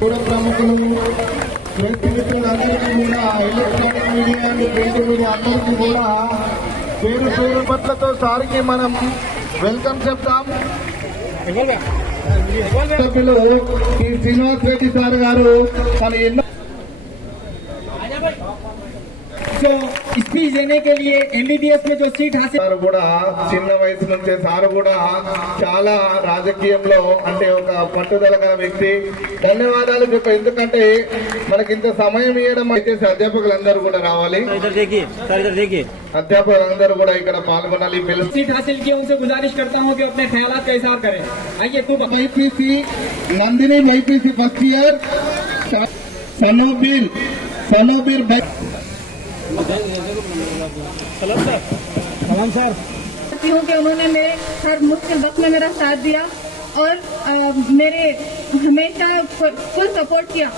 కూడా ప్రముఖులు అందరికీ కూడా electronic media and print media అందరికీ కూడా పేరు పేరు పట్లతో సారికి మనం వెల్కమ్ చెప్తాం. సభ్యులు ఈ శ్రీనివాస్ రెడ్డి సార్ గారు తన ఎన్నో स्पीच देने के लिए MBBS में जो सीट हासिल సార్ కూడా చిన్న వయసు నుంచే సార్ కూడా చాలా రాజకీయంలో అంటే ఒక పట్టుదల గల వ్యక్తి. ధన్యవాదాలు చెప్ప ఎందుకంటే మనకి ఇంత సమయం ఇవ్వడం అయితే అధ్యాపకులందరూ కూడా రావాలి. అధ్యాపకులందరూ కూడా ఇక్కడ పాల్గొనాలి. सीट हासिल किया उनसे गुजारिश करता हूँ कि अपने ख्यालात का इजहार करें. आइए खूब IPC Nandini IPC first year Sanobir सलाम सर कि उन्होंने मेरे हर मुश्किल वक्त में मेरा साथ दिया और मेरे हमेशा फुल सपोर्ट किया.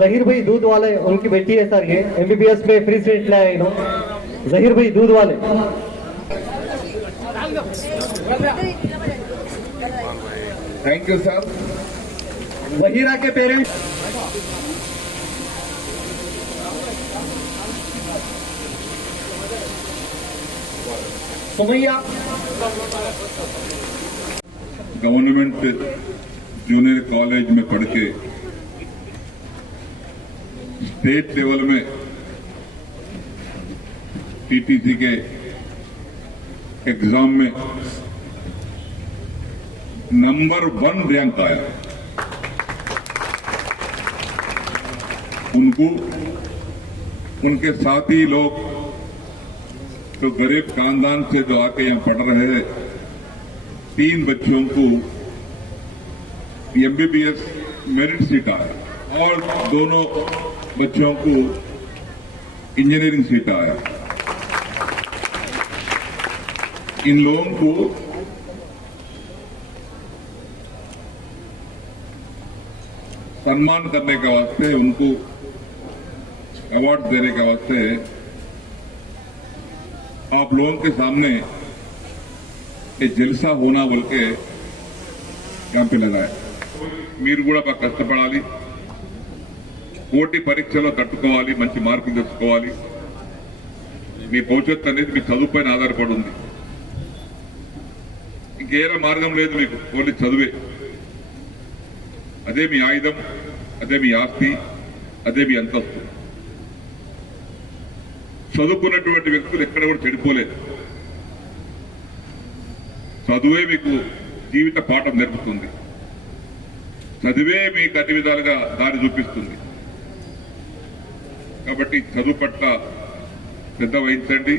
जहीर भाई दूध वाले उनकी बेटी है सर. ये MBBS में फ्री सीट लाया इन्होंने. जहीर भाई दूध वाले. Thank you sir. जहीरा के parents Sumaiya government junior college में पढ़ के स्टेट लेवल में TTC के एग्जाम में नंबर 1 रैंक आया. उनको उनके साथी लोग तो गरीब खानदान से जो आके यहां पढ़ रहे हैं, 3 बच्चों को MBBS मेरिट सीट आया और दोनों बच्चों को इंजीनियरिंग सीट आया. इन लोगों को सम्मान करने के वास्ते, उनको अवार्ड देने के वास्ते आप लोगों के सामने ये जलसा होना बोल के క్యాంప్ लगाए. మీరు కూడా బాగా కష్టపడాలి, పోటీ పరీక్షలో తట్టుకోవాలి, మంచి మార్కులు తెచ్చుకోవాలి. మీ భవిష్యత్తు అనేది మీ చదువుపైన ఆధారపడి ఉంది. ఇంకేరే మార్గం లేదు మీకు, ఓన్లీ చదువే. అదే మీ ఆయుధం, అదే మీ ఆస్తి, అదే మీ అంతస్తు. చదువుకున్నటువంటి వ్యక్తులు ఎక్కడ కూడా చెడిపోలేదు. చదువే మీకు జీవిత పాఠం నేర్పుతుంది. చదివే మీకు అన్ని విధాలుగా దారి చూపిస్తుంది. కాబట్టి చదువు పట్ల శ్రద్ధ వహించండి.